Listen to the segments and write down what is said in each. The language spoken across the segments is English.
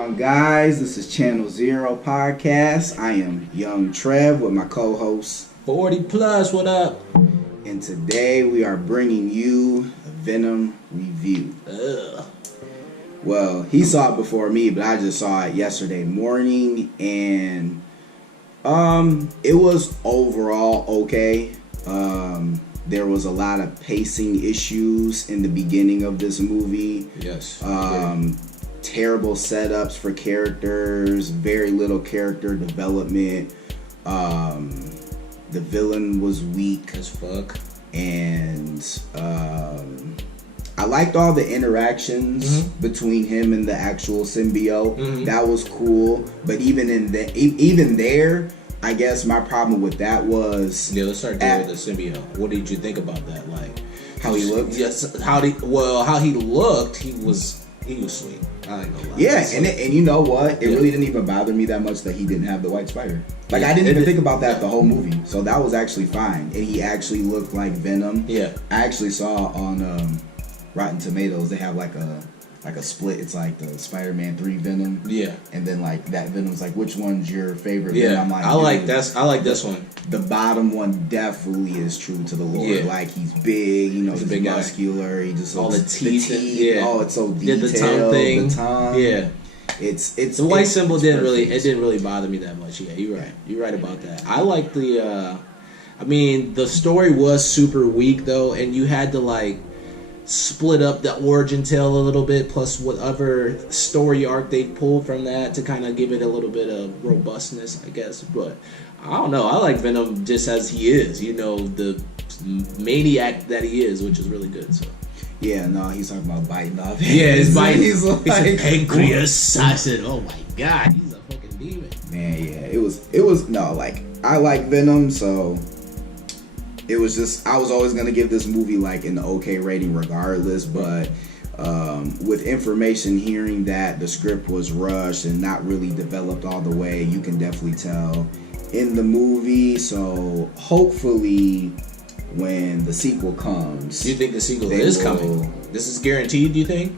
on, guys? This is Channel Zero Podcast. I am Young Trev with my co-host 40 plus. What up? And today we are bringing you a Venom review. Well, he saw it before me, but I just saw it yesterday morning, and it was overall okay. There was a lot of pacing issues in the beginning of this movie. Yes. Terrible setups for characters, very little character development. The villain was weak as fuck. And I liked all the interactions between him and the actual symbiote. That was cool. But even there, I guess my problem with that was... Yeah, let's start there with the symbiote. What did you think about that? Like, how he looked? Yes, how he looked, he was sweet. I ain't gonna lie. Yeah, and you know what? It really didn't even bother me that much that he didn't have the white spider. Like, I didn't even think about that the whole movie. So that was actually fine. And he actually looked like Venom. Yeah. I actually saw on Rotten Tomatoes, they have like a split. It's like the Spiderman 3 Venom. Yeah. And then like that Venom's like, which one's your favorite? Yeah. Venom? I like this one. The bottom one definitely is true to the lore. Yeah. Like, he's big, he's big muscular. He just all the teeth. Yeah. Oh, it's so detailed. The tongue thing. The tongue. Yeah. It's the white symbol didn't really bother me that much. Yeah, you're right. You're right about that. I like the the story was super weak though, and you had to like split up the origin tale a little bit, plus whatever story arc they pulled from that to kind of give it a little bit of robustness, I guess. But I don't know. I like Venom just as he is, the maniac that he is, which is really good. So. Yeah, no, he's talking about biting off. Yeah, he's biting. He's like, pancreas. I said, oh my god, he's a fucking demon. Man, yeah, it was no, like, I like Venom, so it was just, I was always gonna give this movie like an okay rating regardless, but with information, hearing that the script was rushed and not really developed all the way, you can definitely tell in the movie. So hopefully, when the sequel comes... Do you think the sequel is coming? This is guaranteed, do you think?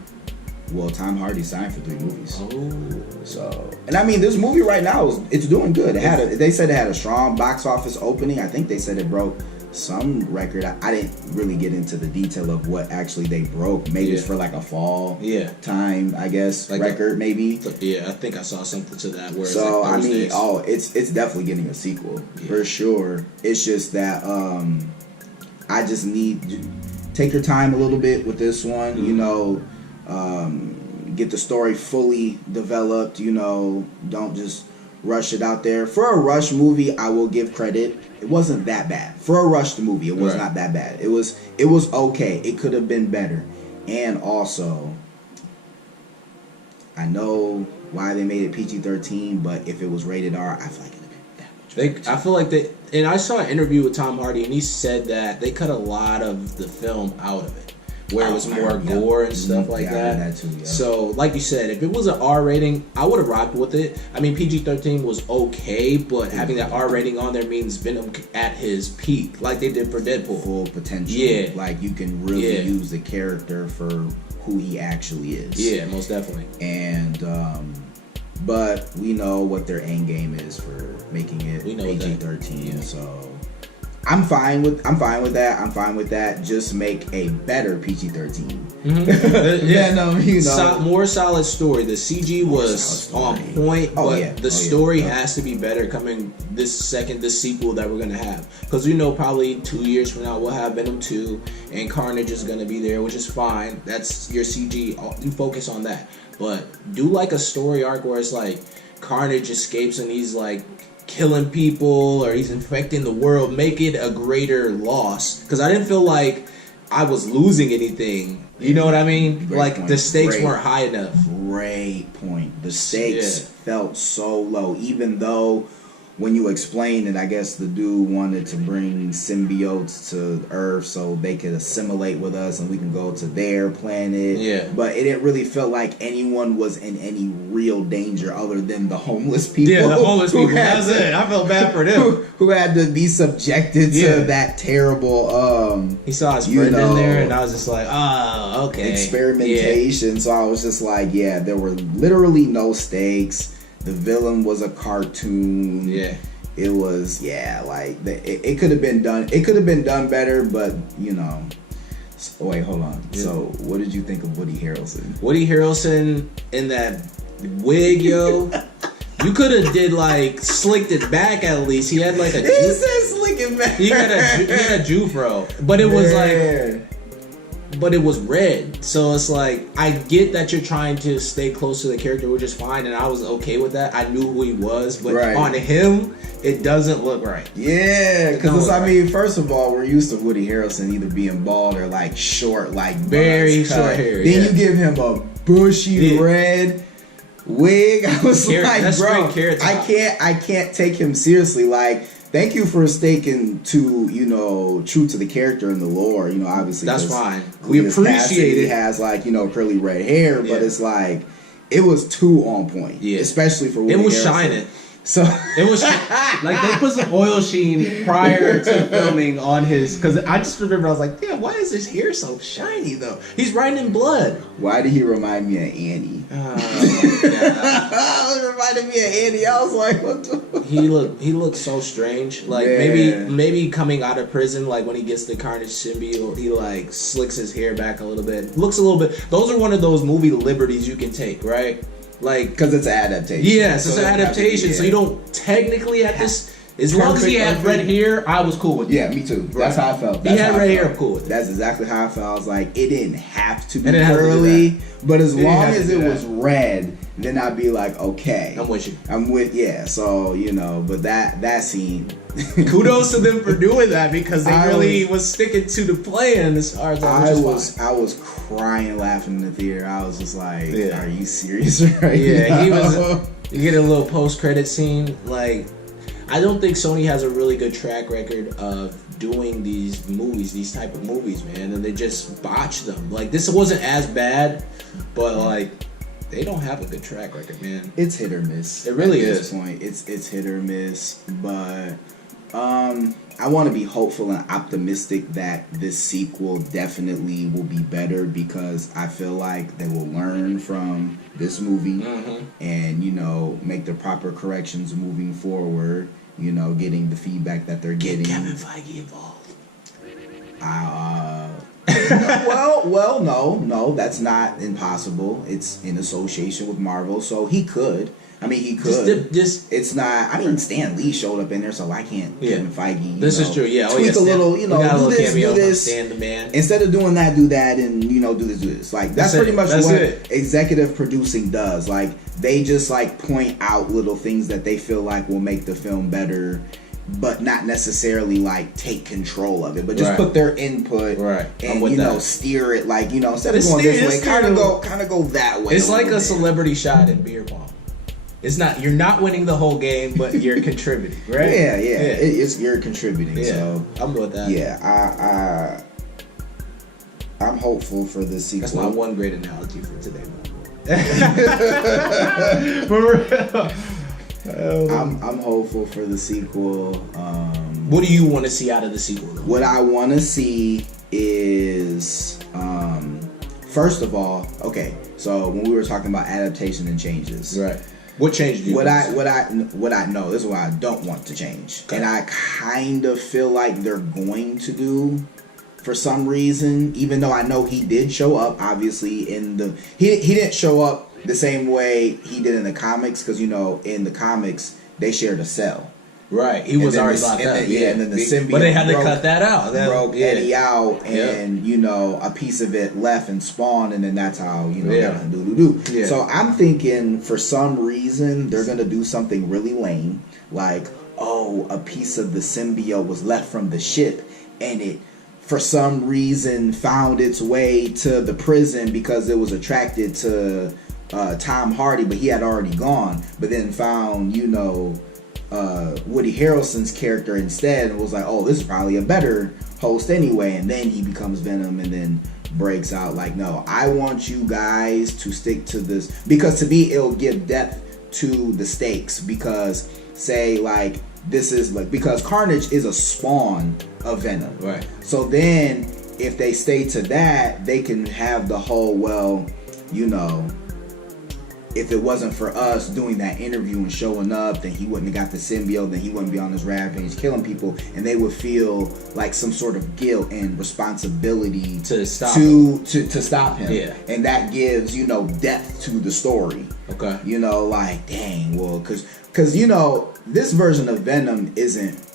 Well, Tom Hardy signed for 3 movies. Oh. So... And I mean, this movie right now, it's doing good. They said it had a strong box office opening. I think they said it broke some record. I didn't really get into the detail of what actually they broke. Maybe it's for like a fall time, I guess, like record, maybe. Yeah, I think I saw something to that. Where so, it's like it's definitely getting a sequel. For sure. It's just that... I just need take your time a little bit with this one, get the story fully developed, don't just rush it out there. For a rush movie, I will give credit. It wasn't that bad. For a rushed movie, it was not that bad. It was okay. It could have been better. And also, I know why they made it PG-13, but if it was rated R, I feel like it would have been that much better. I feel like they... And I saw an interview with Tom Hardy, and he said that they cut a lot of the film out of it, where it was more gore and stuff like that. That too, yeah. So, like you said, if it was an R rating, I would have rocked with it. I mean, PG-13 was okay, but having that R rating on there means Venom at his peak, like they did for Deadpool. Full potential. Yeah. Like, you can really use the character for who he actually is. Yeah, most definitely. And, but we know what their end game is for making it PG-13, so I'm fine with that. I'm fine with that. Just make a better PG-13. More solid story. The CG was on point, but the story has to be better coming this sequel that we're gonna have, because probably 2 years from now we'll have Venom 2 and Carnage is gonna be there, which is fine. That's your CG. You focus on that. But do like a story arc where it's like Carnage escapes and he's like killing people or he's infecting the world. Make it a greater loss, because I didn't feel like I was losing anything. You know what I mean? Like point. The stakes weren't high enough. Great point. The stakes felt so low, even though when you explain it, I guess the dude wanted to bring symbiotes to Earth so they could assimilate with us and we can go to their planet. Yeah. But it didn't really feel like anyone was in any real danger other than the homeless people. Yeah, the homeless people. That's it. I felt bad for them. Who had to be subjected to that terrible... he saw his friend in there, and I was just like, oh, okay. Experimentation. So I was just like, yeah, there were literally no stakes. The villain was a cartoon. Yeah. It was, it could have been done. It could have been done better, but, you know. Oh, wait, hold on. Yeah. So, what did you think of Woody Harrelson? Woody Harrelson in that wig, yo. You could have did slicked it back at least. He had like a. He said slick it back. He had a Jufro, but it was but it was red. So it's like, I get that you're trying to stay close to the character, which is fine, and I was okay with that. I knew who he was, but on him, it doesn't look right. Yeah, because first of all, we're used to Woody Harrelson either being bald or like short, like very short hair. Then you give him a bushy red wig. I was like, bro, I can't take him seriously. Like, thank you for sticking to, true to the character and the lore. Obviously that's fine. We appreciate it. He has curly red hair, but it's like it was too on point. Yeah, especially for Woody it was Harrelson. Shining. So it was like they put some oil sheen prior to filming on his, because I just remember I was like, damn, why is his hair so shiny though? He's riding in blood. Why did he remind me of Annie? It reminded me of Annie. I was like, what the? He looked so strange. Like maybe coming out of prison, like when he gets the Carnage symbiote, he slicks his hair back a little bit. Looks a little bit. Those are one of those movie liberties you can take, right? Because it's an adaptation. Yes, it's an adaptation, so you don't technically have this. As long as he had red hair, I was cool with it. Yeah, me too. That's how I felt. He had red hair, I'm cool with it. That's exactly how I felt. I was like, it didn't have to be curly, but as long as it was red, then I'd be like, okay. I'm with you. So, but that scene. Kudos to them for doing that, because they really was sticking to the plan as far as I was crying laughing in the theater. I was just like, are you serious right now? He was. You get a little post-credit scene. Like, I don't think Sony has a really good track record of doing these type of movies, man, and they just botch them. Like, this wasn't as bad, but they don't have a good track record, man. It's hit or miss. It really is. At this point, it's hit or miss, but I want to be hopeful and optimistic that this sequel definitely will be better, because I feel like they will learn from this movie and, make the proper corrections moving forward, getting the feedback that they're getting. Get Kevin Feige involved. No, that's not impossible. It's in association with Marvel, so he could. He could. It's not. Stan Lee showed up in there, so why can't Kevin Feige? This is true. Yeah, tweak a little. Do this. Stan the man. Instead of doing that, do that, and do this. Like that's pretty much what executive producing does. Like they just point out little things that they feel like will make the film better, but not necessarily take control of it, but just put their input and steer it instead of going this way, kind of go that way. It's like a celebrity shot in beer pong. It's not, you're not winning the whole game, but you're contributing, right? It's you're contributing. Yeah, so I'm with that. Yeah, I'm hopeful for the sequel. That's my one great analogy for today. I'm hopeful for the sequel. What do you want to see out of the sequel? What I want to see is, first of all, okay. So when we were talking about adaptation and changes, right? What changed you? What I know. This is what I don't want to change, and I kind of feel like they're going to do. For some reason, even though I know he did show up, obviously he didn't show up the same way he did in the comics, because in the comics they shared a cell. Right, he was already locked up. And then the symbiote, but they had to cut that out. Broke Eddie out, and a piece of it left and spawned, and then that's how that do. Yeah. So I'm thinking for some reason they're gonna do something really lame, like a piece of the symbiote was left from the ship, and it for some reason found its way to the prison because it was attracted to Tom Hardy, but he had already gone. But then found Woody Harrelson's character instead, and was like, oh, this is probably a better host anyway, and then he becomes Venom and then breaks out. Like, no, I want you guys to stick to this, because to me it'll give depth to the stakes, because say like this is like, because Carnage is a spawn of Venom, right? So then if they stay to that, they can have the whole, well, you know, if it wasn't for us doing that interview and showing up, then he wouldn't have got the symbiote, then he wouldn't be on this rampage killing people, and they would feel like some sort of guilt and responsibility to stop him. Yeah. And that gives, you know, depth to the story. Okay. You know, like, dang, well, because you know, this version of Venom isn't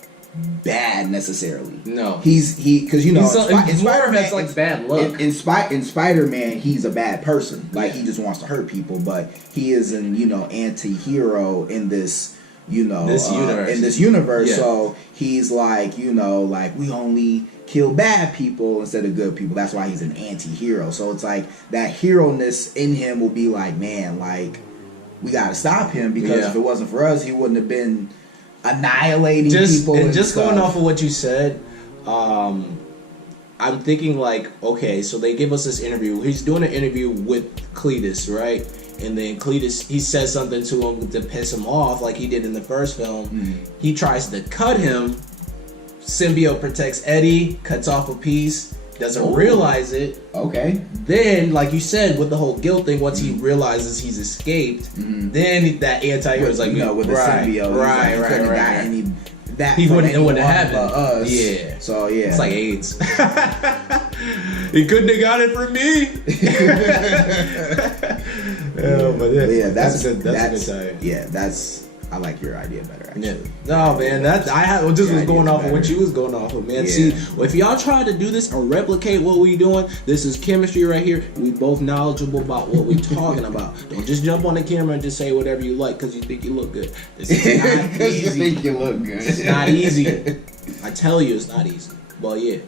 bad necessarily. No, because you know, he's more of it's like bad luck. In Spider-Man, he's a bad person. Like, he just wants to hurt people, but he is an, you know, anti-hero in this, you know, in this universe. Yeah. So he's like, you know, like, we only kill bad people instead of good people. That's why he's an anti-hero. So it's like that hero-ness in him will be like, man, like, we gotta stop him, because if it wasn't for us, he wouldn't have been annihilating people. And just going off of what you said, I'm thinking like, okay, so they give us this interview. He's doing an interview with Cletus, right? And then Cletus, he says something to him to piss him off, like he did in the first film. Mm-hmm. He tries to cut him. Symbiote protects Eddie, cuts off a piece, doesn't realize it. Okay. Then, like you said, with the whole guilt thing, once he realizes he's escaped, then that anti-hero is like, you know, with the symbiote, right. He wouldn't have happened. Us. Yeah. So yeah, it's like AIDS. He couldn't have got it from me. That's a good tie. Yeah, I like your idea better, actually. Yeah. No, man, was going off of what you was going off of, man. Yeah. See, if y'all try to do this or replicate what we doing, this is chemistry right here. We both knowledgeable about what we talking about. Don't just jump on the camera and just say whatever you like because you think you look good. This is not easy. You think you look good. It's not easy. I tell you, it's not easy. But yeah,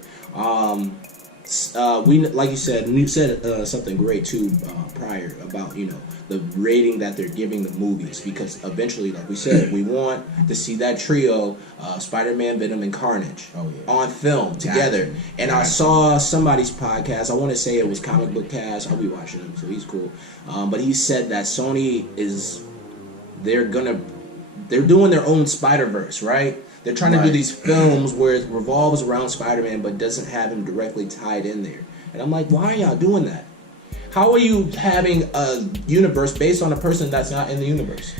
we, like you said, and you said something great too prior about, you know, the rating that they're giving the movies, because eventually, like we said, we want to see that trio, Spider-Man, Venom, and Carnage on film together. And I saw somebody's podcast, I want to say it was Comic Book Cast, I'll be watching him, so he's cool. But he said that Sony they're doing their own Spider-Verse, right? They're trying to do these films where it revolves around Spider-Man but doesn't have him directly tied in there. And I'm like, why are y'all doing that? How are you having a universe based on a person that's not in the universe?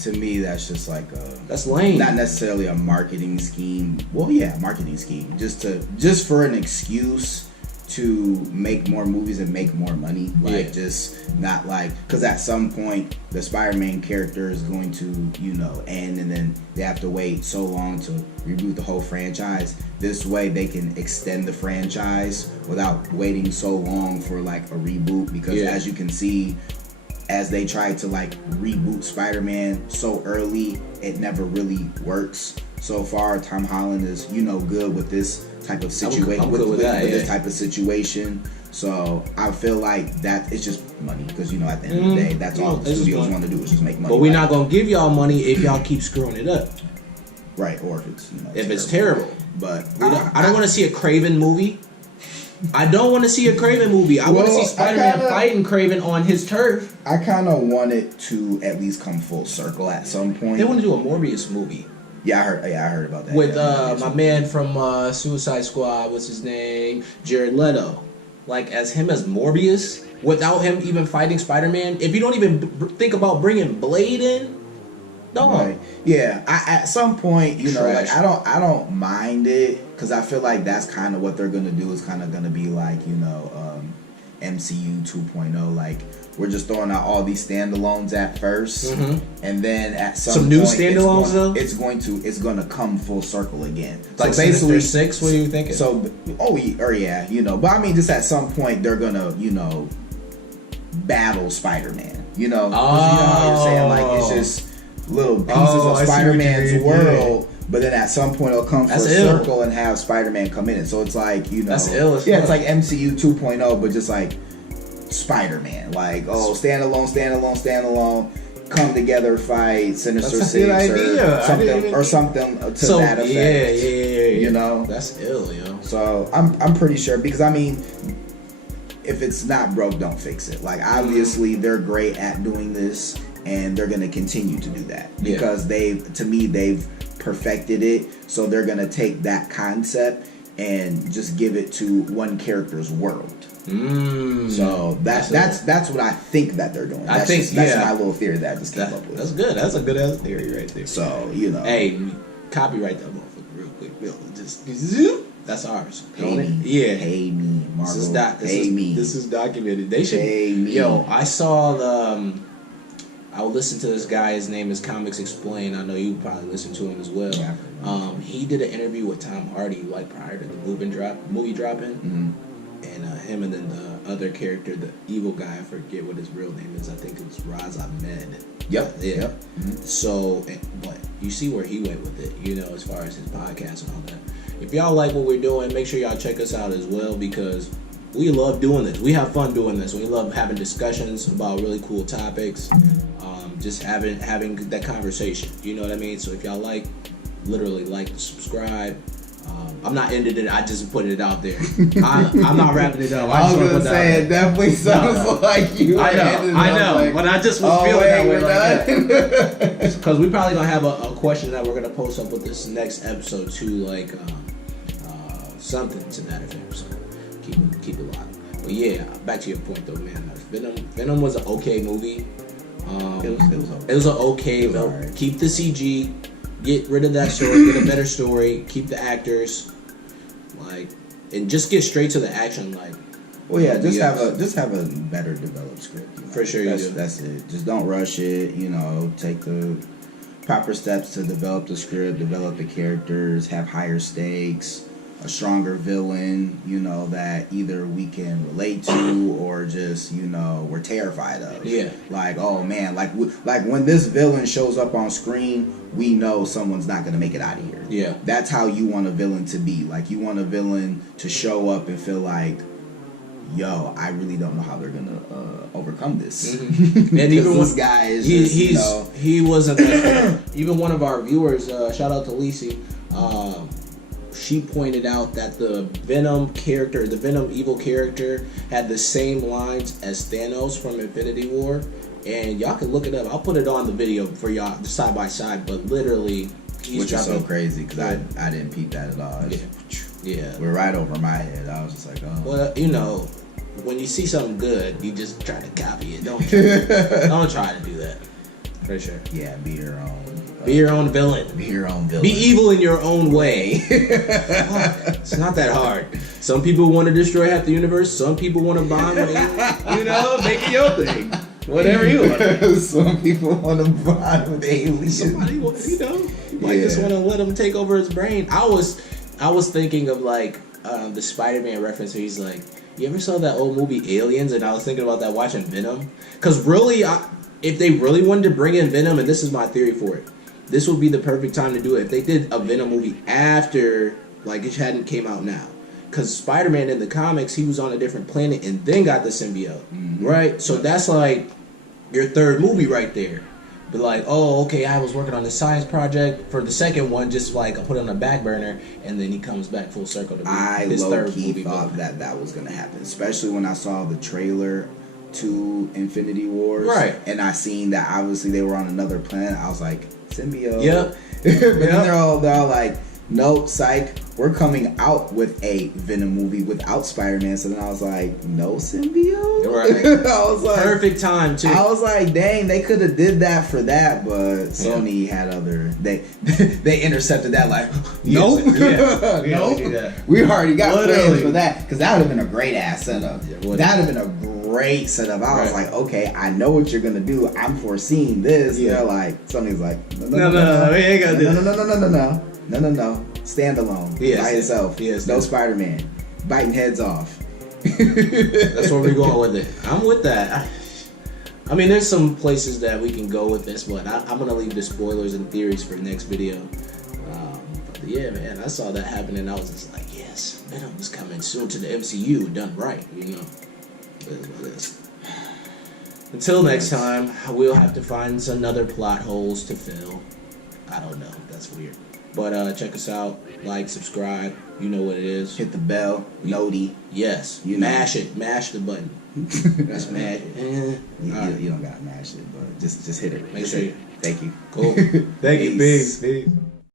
To me, that's just like that's lame. Not necessarily a marketing scheme. Well, yeah, marketing scheme. Just for an excuse to make more movies and make more money. Like, just not like, because at some point the Spider-Man character is going to, you know, end, and then they have to wait so long to reboot the whole franchise. This way they can extend the franchise without waiting so long for like a reboot, because as you can see, as they try to like reboot Spider-Man so early, it never really works. So far, Tom Holland is, you know, good with this type of situation. With this type of situation. So I feel like that it's just money, because, you know, at the end of the day, that's all the studios want to do is just make money. But we're not gonna give y'all money if y'all keep screwing it up. Right, or if it's, you know, it's terrible. But I don't want to see a Craven movie. I don't want to see a Craven movie. I want to see Spider-Man fighting Craven on his turf. I kind of want it to at least come full circle at some point. They want to do a Morbius movie. Yeah, I heard about that. With my man from Suicide Squad, what's his name? Jared Leto. Like, as him as Morbius, without him even fighting Spider-Man. If you don't even think about bringing Blade in, no. Right. Yeah, at some point, you know, like I don't mind it, because I feel like that's kind of what they're gonna do. Is kind of gonna be like, you know, MCU 2.0. Like, we're just throwing out all these standalones at first, and then at some new point, standalones though. It's gonna come full circle again. Like, so basically 6. What are you thinking? So yeah, you know. But I mean, just at some point they're gonna, you know, battle Spider-Man. You know, you know how you're saying, like, it's just little pieces of Spider-Man's world. But then at some point it'll come full circle and have Spider-Man come in it. So it's like, you know, that's ill. It's like MCU 2.0, but just like Spider-Man. Like, standalone. come together, fight Sinister That's a Six good or something to that effect. Yeah. You know, that's ill, yo. So I'm pretty sure, because I mean, if it's not broke, don't fix it. Like, obviously they're great at doing this, and they're gonna continue to do that because they've perfected it. So they're gonna take that concept and just give it to one character's world. So that's what I think that they're doing. That's my little theory that I just came up with. That's good. That's a good ass theory right there. So, you know, hey, copyright that motherfucker real quick, Bill. Just that's ours. Pay me. Yeah. Pay me, Margot. This is documented. They should. Pay me. Yo, I saw the. I'll listen to this guy. His name is Comics Explained. I know you probably listen to him as well. Yeah. He did an interview with Tom Hardy like prior to the movie dropping. Mm-hmm. And him and then the other character, the evil guy, I forget what his real name is. I think it's Raz Ahmed. Yep. Yeah. Yep. Mm-hmm. So, but you see where he went with it, you know, as far as his podcast and all that. If y'all like what we're doing, make sure y'all check us out as well, because we love doing this. We have fun doing this. We love having discussions about really cool topics. Just having that conversation. You know what I mean? So if y'all literally like, subscribe. I'm not ending it. I just put it out there. I'm not wrapping it up. I was gonna say it definitely sounds like you. I know, like, but I just was feeling that way like that. Because we probably gonna have a question that we're gonna post up with this next episode too, like something to that effect. So keep it locked. But yeah, back to your point though, man. Venom was an okay movie. It was an okay. Right. Keep the CG. Get rid of that story. Get a better story. Keep the actors, and just get straight to the action. Well, yeah, just have a better developed script. You know? For sure, that's it. Just don't rush it. You know, take the proper steps to develop the script, develop the characters, have higher stakes, a stronger villain. You know, that either we can relate to or just we're terrified of. Yeah. Like, oh man, like when this villain shows up on screen, we know someone's not gonna make it out of here. Yeah. That's how you want a villain to be. Like, you want a villain to show up and feel like, yo, I really don't know how they're gonna overcome this. Mm-hmm. And even this guy is he wasn't that even one of our viewers, shout out to Lisi, she pointed out that the Venom character, the Venom evil character, had the same lines as Thanos from Infinity War. And y'all can look it up. I'll put it on the video for y'all side by side. But literally, which is so crazy because I didn't peep that at all. Yeah, we're right over my head. I was just like, oh. Well, when you see something good, you just try to copy it. Don't try to do that. For sure. Yeah, be your own. Be your own villain. Be your own villain. Be evil in your own way. It's not that hard. Some people want to destroy half the universe. Some people want to bomb it. Make it your thing. Whatever you want. Some people want to bond with aliens. Somebody wants, might just want to let him take over his brain. I was thinking of the Spider-Man reference where he's like, you ever saw that old movie Aliens? And I was thinking about that watching Venom. Because really, if they really wanted to bring in Venom, and this is my theory for it, this would be the perfect time to do it. If they did a Venom movie after, it hadn't came out now. Because Spider-Man in the comics, he was on a different planet and then got the symbiote. Mm-hmm. Right? So that's your third movie right there. But oh, okay, I was working on this science project for the second one, just I put it on a back burner, and then he comes back full circle to his third movie. I thought that was going to happen, especially when I saw the trailer to Infinity Wars. Right. And I seen that obviously they were on another planet. I was like, symbiote. Yep. But then they're all like, nope, psych, we're coming out with a Venom movie without Spider-Man. So then I was like, no symbiote? Right. I was like, perfect time too. I was like, dang, they could have did that for that, but Sony had they intercepted that nope. Nope. We already got plans for that, because that would have been a great ass setup. That would have been a great setup. I was like, okay, I know what you're gonna do. I'm foreseeing this. Yeah. They're like, Sony's like, no, we ain't gonna do that. No. Standalone. By itself. Yes. No Spider-Man. Biting heads off. That's where we're going with it. I'm with that. I mean, there's some places that we can go with this, but I'm going to leave the spoilers and theories for next video. But yeah, man, I saw that happen and I was just like, yes, Venom is coming soon to the MCU, done right, It is what it is. Until next time, we'll have to find another plot holes to fill. I don't know. That's weird. But check us out. Like, subscribe. You know what it is. Hit the bell. Noti. Yes. You mash it. Mash the button. Just mash it. You don't gotta mash it, but just hit it. Make sure. Thank you. Cool. Thank you. Peace.